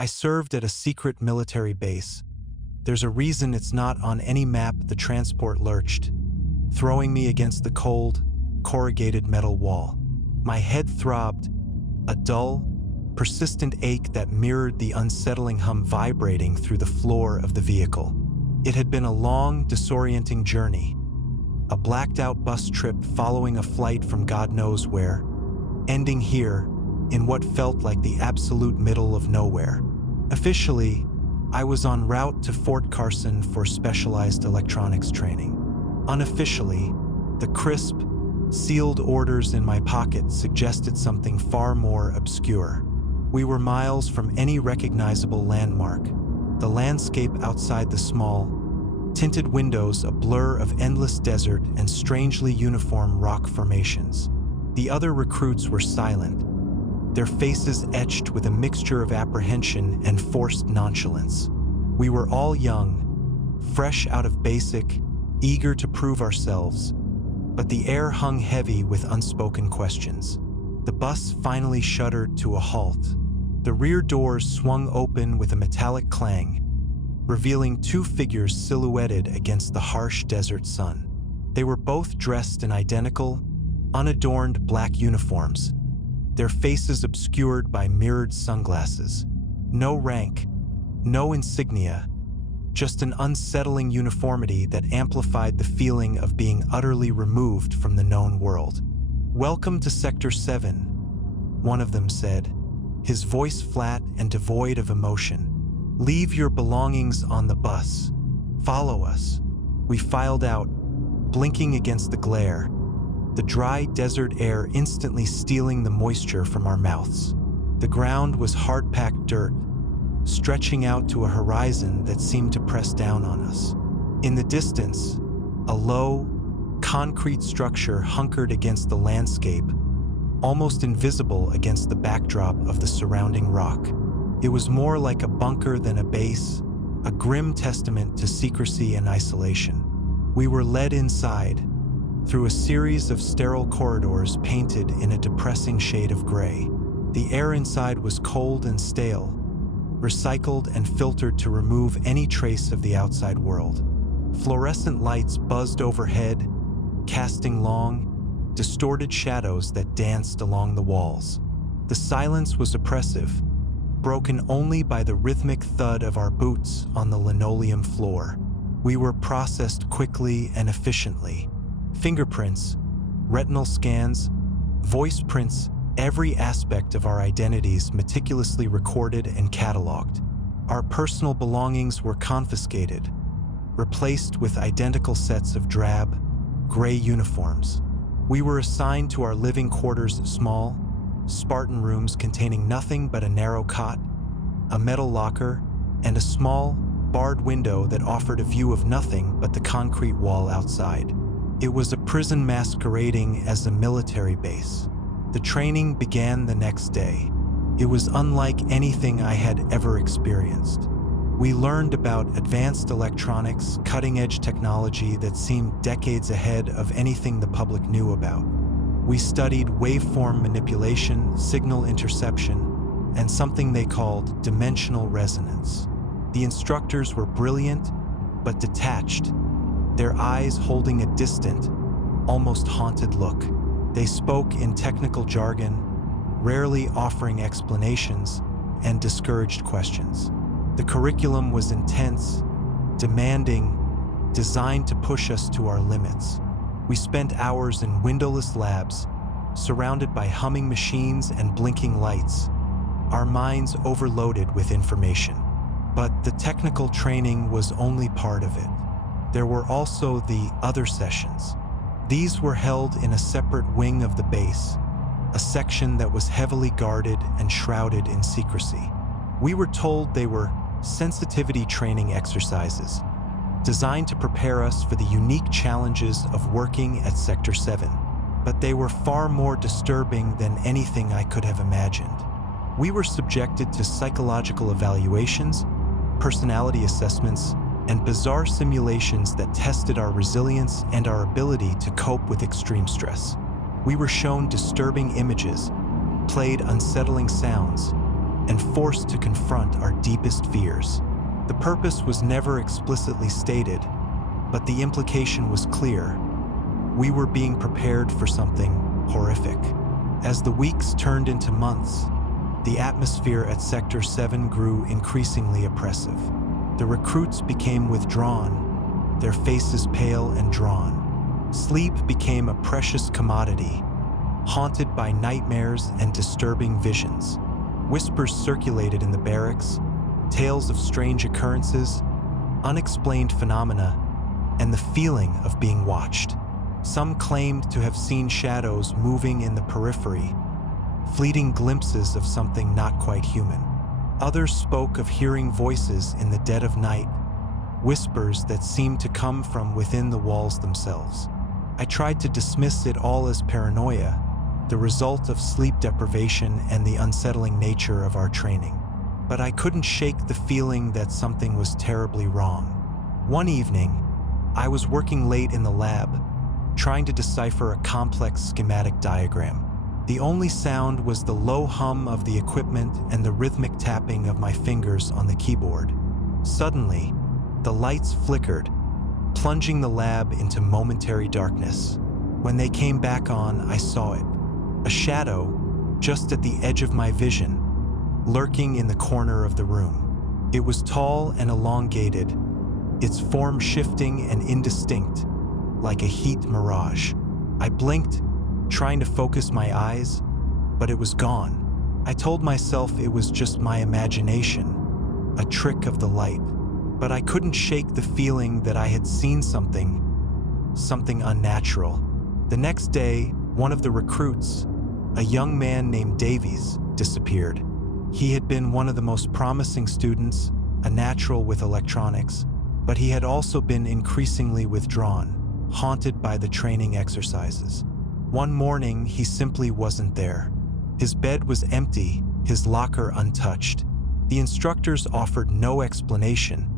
I served at a secret military base. There's a reason it's not on any map. The transport lurched, throwing me against the cold, corrugated metal wall. My head throbbed, a dull, persistent ache that mirrored the unsettling hum vibrating through the floor of the vehicle. It had been a long, disorienting journey, a blacked-out bus trip following a flight from God knows where, ending here in what felt like the absolute middle of nowhere. Officially, I was en route to Fort Carson for specialized electronics training. Unofficially, the crisp, sealed orders in my pocket suggested something far more obscure. We were miles from any recognizable landmark, the landscape outside the small, tinted windows a blur of endless desert and strangely uniform rock formations. The other recruits were silent, their faces etched with a mixture of apprehension and forced nonchalance. We were all young, fresh out of basic, eager to prove ourselves, but the air hung heavy with unspoken questions. The bus finally shuddered to a halt. The rear doors swung open with a metallic clang, revealing two figures silhouetted against the harsh desert sun. They were both dressed in identical, unadorned black uniforms, their faces obscured by mirrored sunglasses. No rank, no insignia, just an unsettling uniformity that amplified the feeling of being utterly removed from the known world. "Welcome to Sector 7, one of them said, his voice flat and devoid of emotion. "Leave your belongings on the bus. Follow us." We filed out, blinking against the glare, the dry desert air instantly stealing the moisture from our mouths. The ground was hard-packed dirt, stretching out to a horizon that seemed to press down on us. In the distance, a low, concrete structure hunkered against the landscape, almost invisible against the backdrop of the surrounding rock. It was more like a bunker than a base, a grim testament to secrecy and isolation. We were led inside, through a series of sterile corridors painted in a depressing shade of gray. The air inside was cold and stale, recycled and filtered to remove any trace of the outside world. Fluorescent lights buzzed overhead, casting long, distorted shadows that danced along the walls. The silence was oppressive, broken only by the rhythmic thud of our boots on the linoleum floor. We were processed quickly and efficiently. Fingerprints, retinal scans, voice prints, every aspect of our identities meticulously recorded and cataloged. Our personal belongings were confiscated, replaced with identical sets of drab, gray uniforms. We were assigned to our living quarters, small, Spartan rooms containing nothing but a narrow cot, a metal locker, and a small, barred window that offered a view of nothing but the concrete wall outside. It was a prison masquerading as a military base. The training began the next day. It was unlike anything I had ever experienced. We learned about advanced electronics, cutting-edge technology that seemed decades ahead of anything the public knew about. We studied waveform manipulation, signal interception, and something they called dimensional resonance. The instructors were brilliant, but detached, their eyes holding a distant, almost haunted look. They spoke in technical jargon, rarely offering explanations, and discouraged questions. The curriculum was intense, demanding, designed to push us to our limits. We spent hours in windowless labs, surrounded by humming machines and blinking lights, our minds overloaded with information. But the technical training was only part of it. There were also the other sessions. These were held in a separate wing of the base, a section that was heavily guarded and shrouded in secrecy. We were told they were sensitivity training exercises, designed to prepare us for the unique challenges of working at Sector 7. But they were far more disturbing than anything I could have imagined. We were subjected to psychological evaluations, personality assessments, and bizarre simulations that tested our resilience and our ability to cope with extreme stress. We were shown disturbing images, played unsettling sounds, and forced to confront our deepest fears. The purpose was never explicitly stated, but the implication was clear. We were being prepared for something horrific. As the weeks turned into months, the atmosphere at Sector 7 grew increasingly oppressive. The recruits became withdrawn, their faces pale and drawn. Sleep became a precious commodity, haunted by nightmares and disturbing visions. Whispers circulated in the barracks, tales of strange occurrences, unexplained phenomena, and the feeling of being watched. Some claimed to have seen shadows moving in the periphery, fleeting glimpses of something not quite human. Others spoke of hearing voices in the dead of night, whispers that seemed to come from within the walls themselves. I tried to dismiss it all as paranoia, the result of sleep deprivation and the unsettling nature of our training. But I couldn't shake the feeling that something was terribly wrong. One evening, I was working late in the lab, trying to decipher a complex schematic diagram. The only sound was the low hum of the equipment and the rhythmic tapping of my fingers on the keyboard. Suddenly, the lights flickered, plunging the lab into momentary darkness. When they came back on, I saw it. A shadow, just at the edge of my vision, lurking in the corner of the room. It was tall and elongated, its form shifting and indistinct, like a heat mirage. I blinked, trying to focus my eyes, but it was gone. I told myself it was just my imagination, a trick of the light. But I couldn't shake the feeling that I had seen something unnatural. The next day, one of the recruits, a young man named Davies, disappeared. He had been one of the most promising students, a natural with electronics, but he had also been increasingly withdrawn, haunted by the training exercises. One morning, he simply wasn't there. His bed was empty, his locker untouched. The instructors offered no explanation,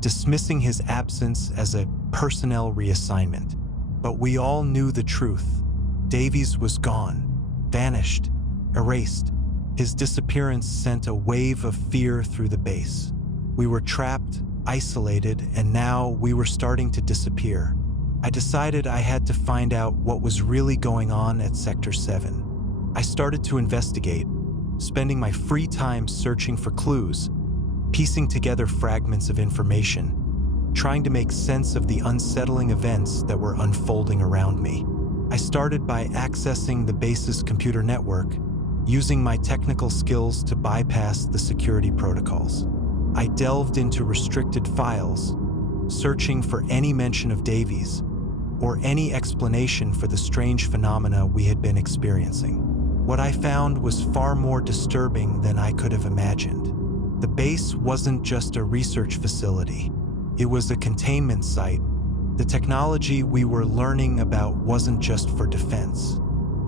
dismissing his absence as a personnel reassignment. But we all knew the truth. Davies was gone, vanished, erased. His disappearance sent a wave of fear through the base. We were trapped, isolated, and now we were starting to disappear. I decided I had to find out what was really going on at Sector 7. I started to investigate, spending my free time searching for clues, piecing together fragments of information, trying to make sense of the unsettling events that were unfolding around me. I started by accessing the base's computer network, using my technical skills to bypass the security protocols. I delved into restricted files, searching for any mention of Davies or any explanation for the strange phenomena we had been experiencing. What I found was far more disturbing than I could have imagined. The base wasn't just a research facility. It was a containment site. The technology we were learning about wasn't just for defense.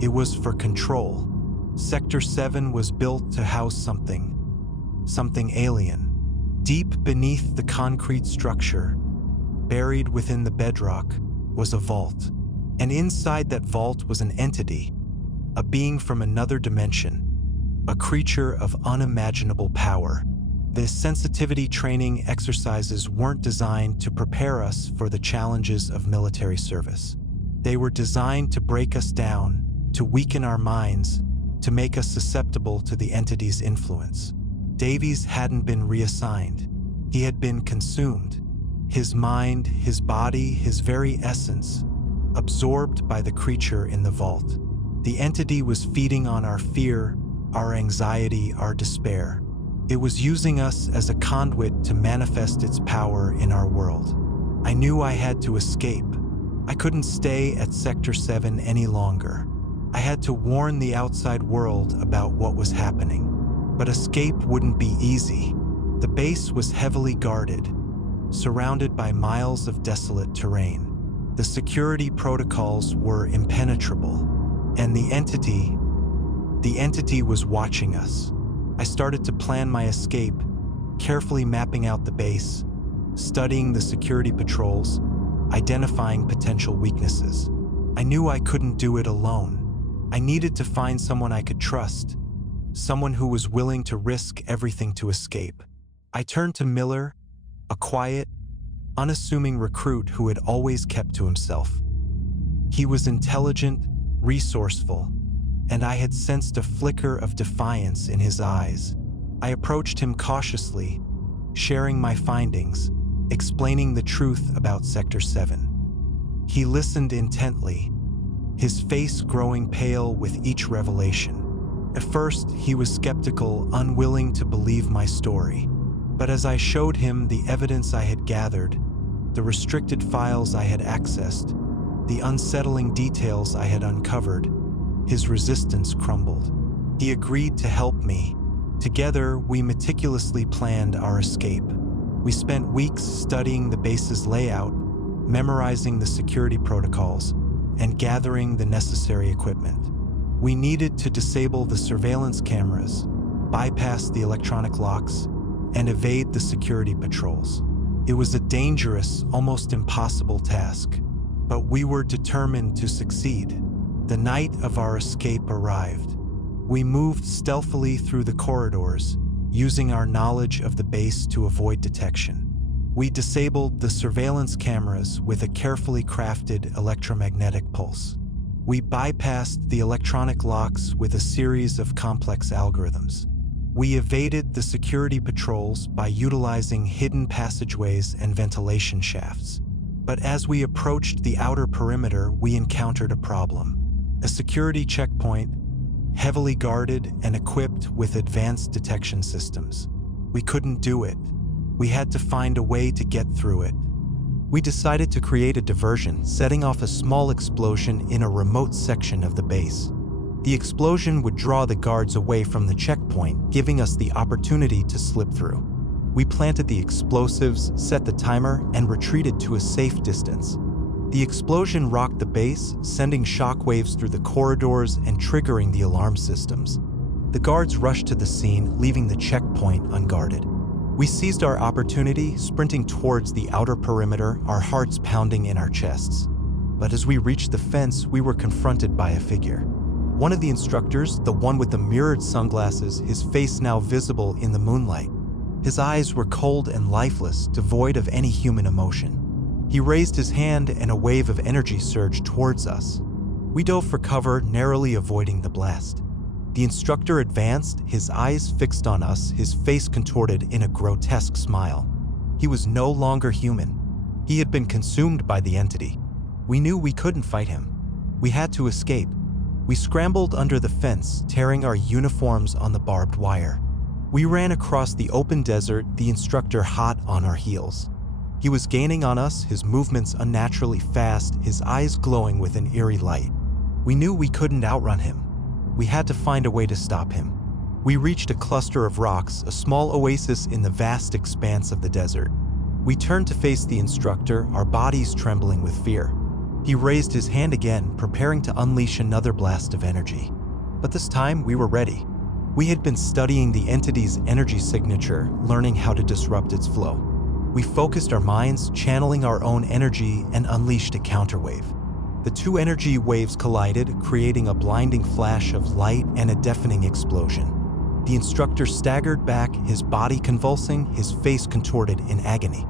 It was for control. Sector 7 was built to house something alien. Deep beneath the concrete structure, buried within the bedrock, was a vault. And inside that vault was an entity, a being from another dimension, a creature of unimaginable power. The sensitivity training exercises weren't designed to prepare us for the challenges of military service. They were designed to break us down, to weaken our minds, to make us susceptible to the entity's influence. Davies hadn't been reassigned. He had been consumed. His mind, his body, his very essence, absorbed by the creature in the vault. The entity was feeding on our fear, our anxiety, our despair. It was using us as a conduit to manifest its power in our world. I knew I had to escape. I couldn't stay at Sector 7 any longer. I had to warn the outside world about what was happening. But escape wouldn't be easy. The base was heavily guarded, surrounded by miles of desolate terrain. The security protocols were impenetrable, and the entity was watching us. I started to plan my escape, carefully mapping out the base, studying the security patrols, identifying potential weaknesses. I knew I couldn't do it alone. I needed to find someone I could trust, someone who was willing to risk everything to escape. I turned to Miller, a quiet, unassuming recruit who had always kept to himself. He was intelligent, resourceful, and I had sensed a flicker of defiance in his eyes. I approached him cautiously, sharing my findings, explaining the truth about Sector 7. He listened intently, his face growing pale with each revelation. At first, he was skeptical, unwilling to believe my story. But as I showed him the evidence I had gathered, the restricted files I had accessed, the unsettling details I had uncovered, his resistance crumbled. He agreed to help me. Together, we meticulously planned our escape. We spent weeks studying the base's layout, memorizing the security protocols, and gathering the necessary equipment. We needed to disable the surveillance cameras, bypass the electronic locks, and evade the security patrols. It was a dangerous, almost impossible task, but we were determined to succeed. The night of our escape arrived. We moved stealthily through the corridors, using our knowledge of the base to avoid detection. We disabled the surveillance cameras with a carefully crafted electromagnetic pulse. We bypassed the electronic locks with a series of complex algorithms. We evaded the security patrols by utilizing hidden passageways and ventilation shafts. But as we approached the outer perimeter, we encountered a problem. A security checkpoint, heavily guarded and equipped with advanced detection systems. We couldn't do it. We had to find a way to get through it. We decided to create a diversion, setting off a small explosion in a remote section of the base. The explosion would draw the guards away from the checkpoint, giving us the opportunity to slip through. We planted the explosives, set the timer, and retreated to a safe distance. The explosion rocked the base, sending shockwaves through the corridors and triggering the alarm systems. The guards rushed to the scene, leaving the checkpoint unguarded. We seized our opportunity, sprinting towards the outer perimeter, our hearts pounding in our chests. But as we reached the fence, we were confronted by a figure. One of the instructors, the one with the mirrored sunglasses, his face now visible in the moonlight. His eyes were cold and lifeless, devoid of any human emotion. He raised his hand and a wave of energy surged towards us. We dove for cover, narrowly avoiding the blast. The instructor advanced, his eyes fixed on us, his face contorted in a grotesque smile. He was no longer human. He had been consumed by the entity. We knew we couldn't fight him. We had to escape. We scrambled under the fence, tearing our uniforms on the barbed wire. We ran across the open desert, the instructor hot on our heels. He was gaining on us, his movements unnaturally fast, his eyes glowing with an eerie light. We knew we couldn't outrun him. We had to find a way to stop him. We reached a cluster of rocks, a small oasis in the vast expanse of the desert. We turned to face the instructor, our bodies trembling with fear. He raised his hand again, preparing to unleash another blast of energy. But this time, we were ready. We had been studying the entity's energy signature, learning how to disrupt its flow. We focused our minds, channeling our own energy, and unleashed a counterwave. The two energy waves collided, creating a blinding flash of light and a deafening explosion. The instructor staggered back, his body convulsing, his face contorted in agony.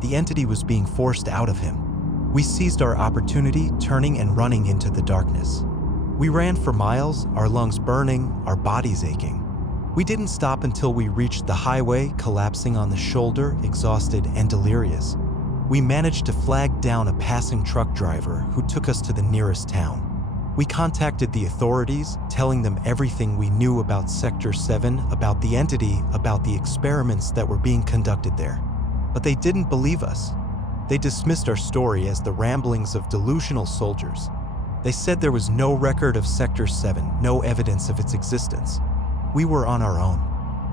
The entity was being forced out of him. We seized our opportunity, turning and running into the darkness. We ran for miles, our lungs burning, our bodies aching. We didn't stop until we reached the highway, collapsing on the shoulder, exhausted and delirious. We managed to flag down a passing truck driver who took us to the nearest town. We contacted the authorities, telling them everything we knew about Sector 7, about the entity, about the experiments that were being conducted there. But they didn't believe us. They dismissed our story as the ramblings of delusional soldiers. They said there was no record of Sector 7, no evidence of its existence. We were on our own.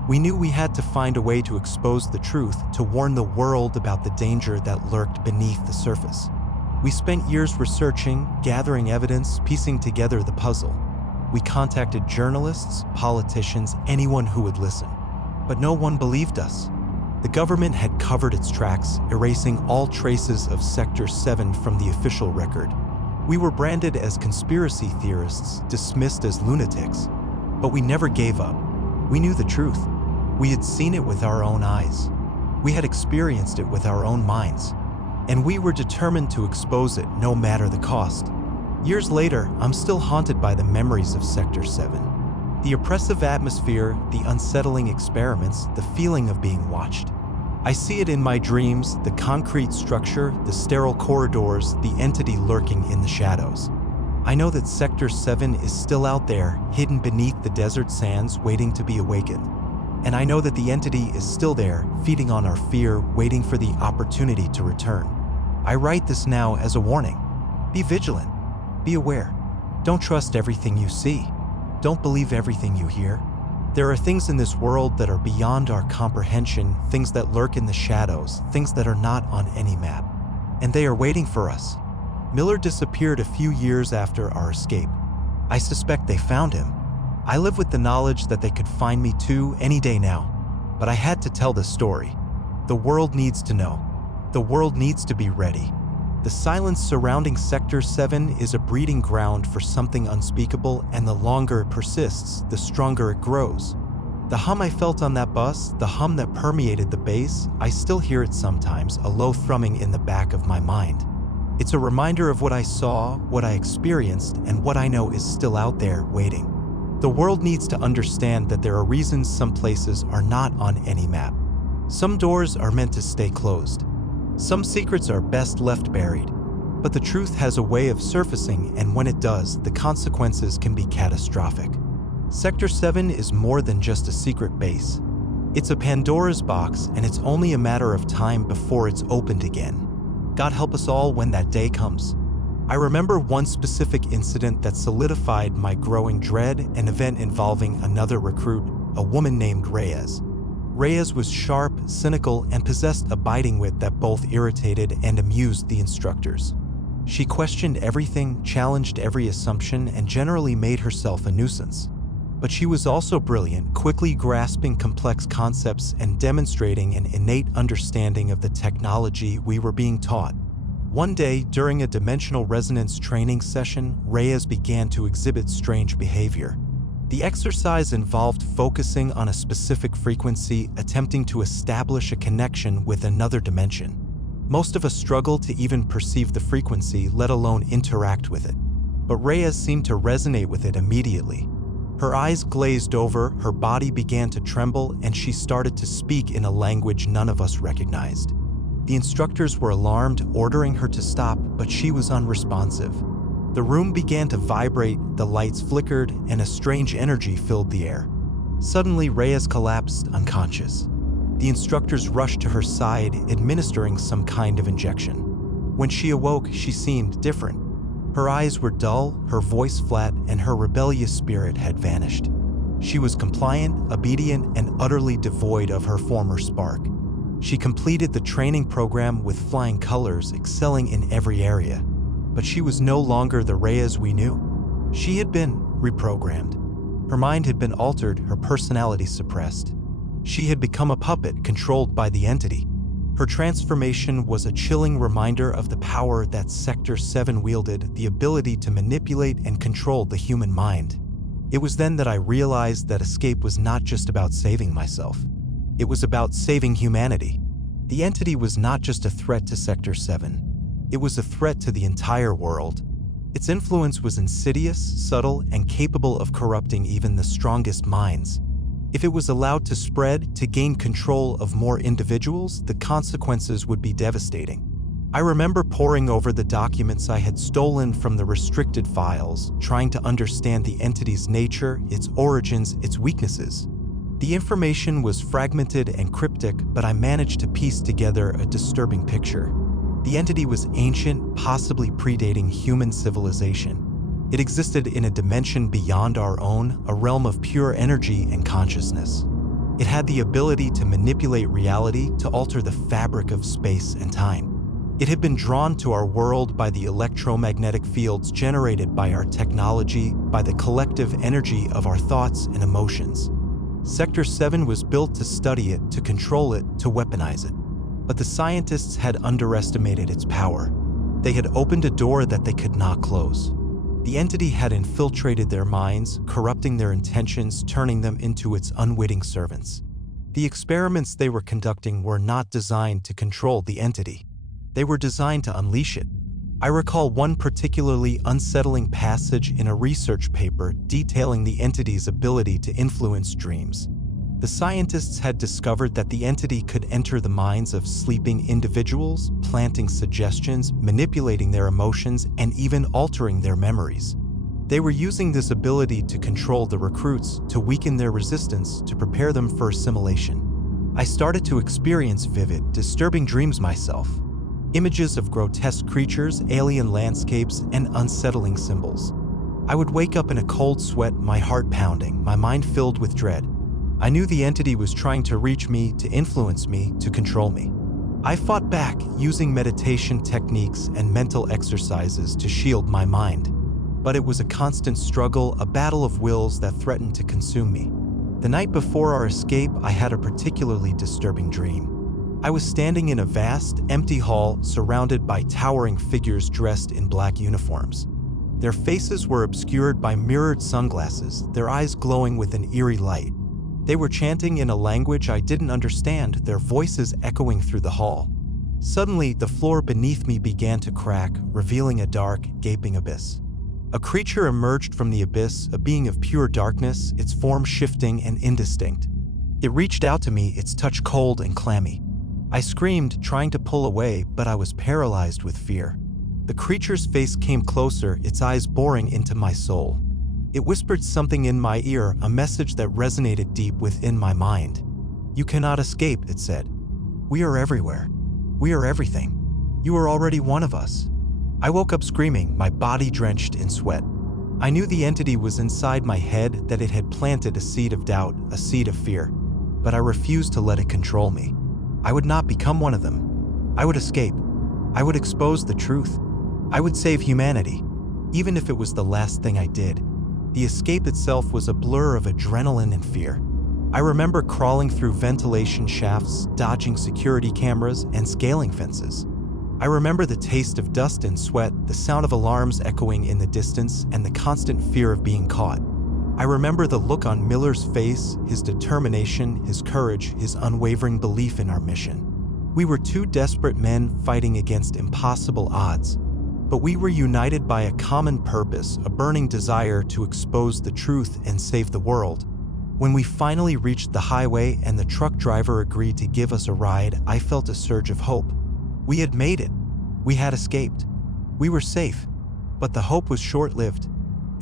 We knew we had to find a way to expose the truth, to warn the world about the danger that lurked beneath the surface. We spent years researching, gathering evidence, piecing together the puzzle. We contacted journalists, politicians, anyone who would listen. But no one believed us. The government had covered its tracks, erasing all traces of Sector 7 from the official record. We were branded as conspiracy theorists, dismissed as lunatics. But we never gave up. We knew the truth. We had seen it with our own eyes. We had experienced it with our own minds. And we were determined to expose it no matter the cost. Years later, I'm still haunted by the memories of Sector 7. The oppressive atmosphere, the unsettling experiments, the feeling of being watched. I see it in my dreams, the concrete structure, the sterile corridors, the entity lurking in the shadows. I know that Sector 7 is still out there, hidden beneath the desert sands, waiting to be awakened. And I know that the entity is still there, feeding on our fear, waiting for the opportunity to return. I write this now as a warning. Be vigilant. Be aware. Don't trust everything you see. Don't believe everything you hear. There are things in this world that are beyond our comprehension, things that lurk in the shadows, things that are not on any map. And they are waiting for us. Miller disappeared a few years after our escape. I suspect they found him. I live with the knowledge that they could find me too any day now. But I had to tell this story. The world needs to know. The world needs to be ready. The silence surrounding Sector 7 is a breeding ground for something unspeakable, and the longer it persists, the stronger it grows. The hum I felt on that bus, the hum that permeated the base, I still hear it sometimes, a low thrumming in the back of my mind. It's a reminder of what I saw, what I experienced, and what I know is still out there waiting. The world needs to understand that there are reasons some places are not on any map. Some doors are meant to stay closed. Some secrets are best left buried. But the truth has a way of surfacing, and when it does, the consequences can be catastrophic. Sector 7 is more than just a secret base. It's a Pandora's box, and it's only a matter of time before it's opened again. God help us all when that day comes. I remember one specific incident that solidified my growing dread, an event involving another recruit, a woman named Reyes. Reyes was sharp, cynical, and possessed a biting wit that both irritated and amused the instructors. She questioned everything, challenged every assumption, and generally made herself a nuisance. But she was also brilliant, quickly grasping complex concepts and demonstrating an innate understanding of the technology we were being taught. One day, during a dimensional resonance training session, Reyes began to exhibit strange behavior. The exercise involved focusing on a specific frequency, attempting to establish a connection with another dimension. Most of us struggle to even perceive the frequency, let alone interact with it. But Reyes seemed to resonate with it immediately. Her eyes glazed over, her body began to tremble, and she started to speak in a language none of us recognized. The instructors were alarmed, ordering her to stop, but she was unresponsive. The room began to vibrate, the lights flickered, and a strange energy filled the air. Suddenly, Reyes collapsed, unconscious. The instructors rushed to her side, administering some kind of injection. When she awoke, she seemed different. Her eyes were dull, her voice flat, and her rebellious spirit had vanished. She was compliant, obedient, and utterly devoid of her former spark. She completed the training program with flying colors, excelling in every area. But she was no longer the Reyes we knew. She had been reprogrammed. Her mind had been altered, her personality suppressed. She had become a puppet controlled by the entity. Her transformation was a chilling reminder of the power that Sector 7 wielded, the ability to manipulate and control the human mind. It was then that I realized that escape was not just about saving myself. It was about saving humanity. The entity was not just a threat to Sector 7. It was a threat to the entire world. Its influence was insidious, subtle, and capable of corrupting even the strongest minds. If it was allowed to spread, to gain control of more individuals, the consequences would be devastating. I remember poring over the documents I had stolen from the restricted files, trying to understand the entity's nature, its origins, its weaknesses. The information was fragmented and cryptic, but I managed to piece together a disturbing picture. The entity was ancient, possibly predating human civilization. It existed in a dimension beyond our own, a realm of pure energy and consciousness. It had the ability to manipulate reality, to alter the fabric of space and time. It had been drawn to our world by the electromagnetic fields generated by our technology, by the collective energy of our thoughts and emotions. Sector 7 was built to study it, to control it, to weaponize it. But the scientists had underestimated its power. They had opened a door that they could not close. The entity had infiltrated their minds, corrupting their intentions, turning them into its unwitting servants. The experiments they were conducting were not designed to control the entity. They were designed to unleash it. I recall one particularly unsettling passage in a research paper detailing the entity's ability to influence dreams. The scientists had discovered that the entity could enter the minds of sleeping individuals, planting suggestions, manipulating their emotions, and even altering their memories. They were using this ability to control the recruits, to weaken their resistance, to prepare them for assimilation. I started to experience vivid, disturbing dreams myself. Images of grotesque creatures, alien landscapes, and unsettling symbols. I would wake up in a cold sweat, my heart pounding, my mind filled with dread. I knew the entity was trying to reach me, to influence me, to control me. I fought back, using meditation techniques and mental exercises to shield my mind. But it was a constant struggle, a battle of wills that threatened to consume me. The night before our escape, I had a particularly disturbing dream. I was standing in a vast, empty hall surrounded by towering figures dressed in black uniforms. Their faces were obscured by mirrored sunglasses, their eyes glowing with an eerie light. They were chanting in a language I didn't understand, their voices echoing through the hall. Suddenly, the floor beneath me began to crack, revealing a dark, gaping abyss. A creature emerged from the abyss, a being of pure darkness, its form shifting and indistinct. It reached out to me, its touch cold and clammy. I screamed, trying to pull away, but I was paralyzed with fear. The creature's face came closer, its eyes boring into my soul. It whispered something in my ear, a message that resonated deep within my mind. "You cannot escape," it said. "We are everywhere. We are everything. You are already one of us." I woke up screaming, my body drenched in sweat. I knew the entity was inside my head, that it had planted a seed of doubt, a seed of fear. But I refused to let it control me. I would not become one of them. I would escape. I would expose the truth. I would save humanity, even if it was the last thing I did. The escape itself was a blur of adrenaline and fear. I remember crawling through ventilation shafts, dodging security cameras, and scaling fences. I remember the taste of dust and sweat, the sound of alarms echoing in the distance, and the constant fear of being caught. I remember the look on Miller's face, his determination, his courage, his unwavering belief in our mission. We were two desperate men fighting against impossible odds. But we were united by a common purpose, a burning desire to expose the truth and save the world. When we finally reached the highway and the truck driver agreed to give us a ride, I felt a surge of hope. We had made it. We had escaped. We were safe. But the hope was short-lived.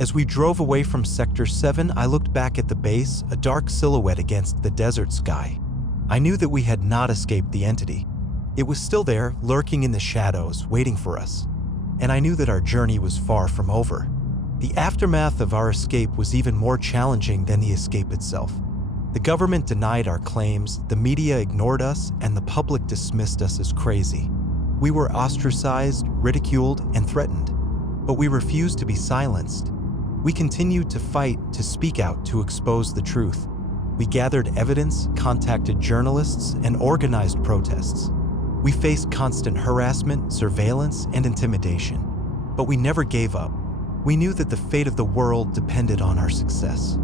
As we drove away from Sector 7, I looked back at the base, a dark silhouette against the desert sky. I knew that we had not escaped the entity. It was still there, lurking in the shadows, waiting for us. And I knew that our journey was far from over. The aftermath of our escape was even more challenging than the escape itself. The government denied our claims, the media ignored us, and the public dismissed us as crazy. We were ostracized, ridiculed, and threatened. But we refused to be silenced. We continued to fight, to speak out, to expose the truth. We gathered evidence, contacted journalists, and organized protests. We faced constant harassment, surveillance, and intimidation. But we never gave up. We knew that the fate of the world depended on our success.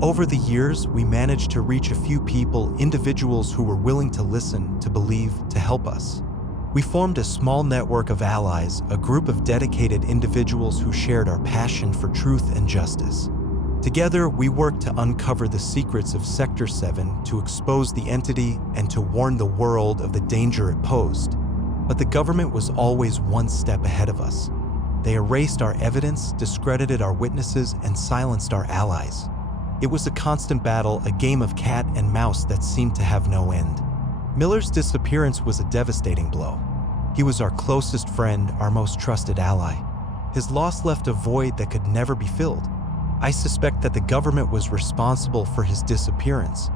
Over the years, we managed to reach a few people, individuals who were willing to listen, to believe, to help us. We formed a small network of allies, a group of dedicated individuals who shared our passion for truth and justice. Together, we worked to uncover the secrets of Sector 7, to expose the entity, and to warn the world of the danger it posed. But the government was always one step ahead of us. They erased our evidence, discredited our witnesses, and silenced our allies. It was a constant battle, a game of cat and mouse that seemed to have no end. Miller's disappearance was a devastating blow. He was our closest friend, our most trusted ally. His loss left a void that could never be filled. I suspect that the government was responsible for his disappearance.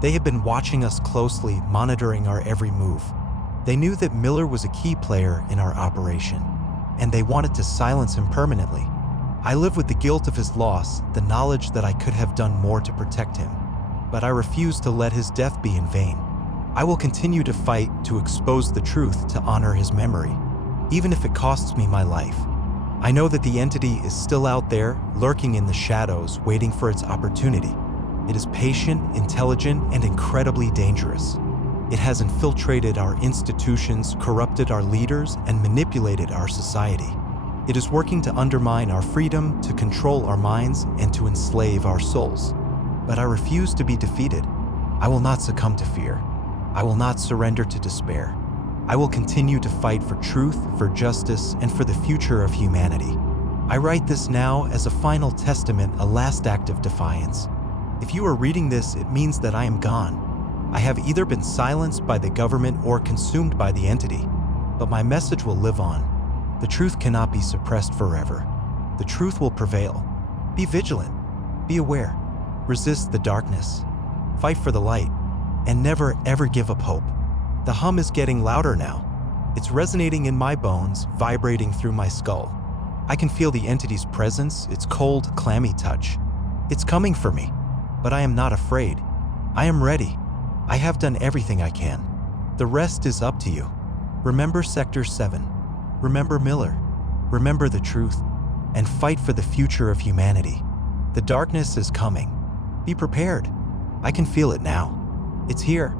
They had been watching us closely, monitoring our every move. They knew that Miller was a key player in our operation, and they wanted to silence him permanently. I live with the guilt of his loss, the knowledge that I could have done more to protect him. But I refuse to let his death be in vain. I will continue to fight, to expose the truth, to honor his memory, even if it costs me my life. I know that the entity is still out there, lurking in the shadows, waiting for its opportunity. It is patient, intelligent, and incredibly dangerous. It has infiltrated our institutions, corrupted our leaders, and manipulated our society. It is working to undermine our freedom, to control our minds, and to enslave our souls. But I refuse to be defeated. I will not succumb to fear. I will not surrender to despair. I will continue to fight for truth, for justice, and for the future of humanity. I write this now as a final testament, a last act of defiance. If you are reading this, it means that I am gone. I have either been silenced by the government or consumed by the entity, but my message will live on. The truth cannot be suppressed forever. The truth will prevail. Be vigilant. Be aware. Resist the darkness. Fight for the light. And never ever give up hope. The hum is getting louder now. It's resonating in my bones, vibrating through my skull. I can feel the entity's presence, its cold, clammy touch. It's coming for me, but I am not afraid. I am ready. I have done everything I can. The rest is up to you. Remember Sector 7. Remember Miller. Remember the truth. And fight for the future of humanity. The darkness is coming. Be prepared. I can feel it now. It's here.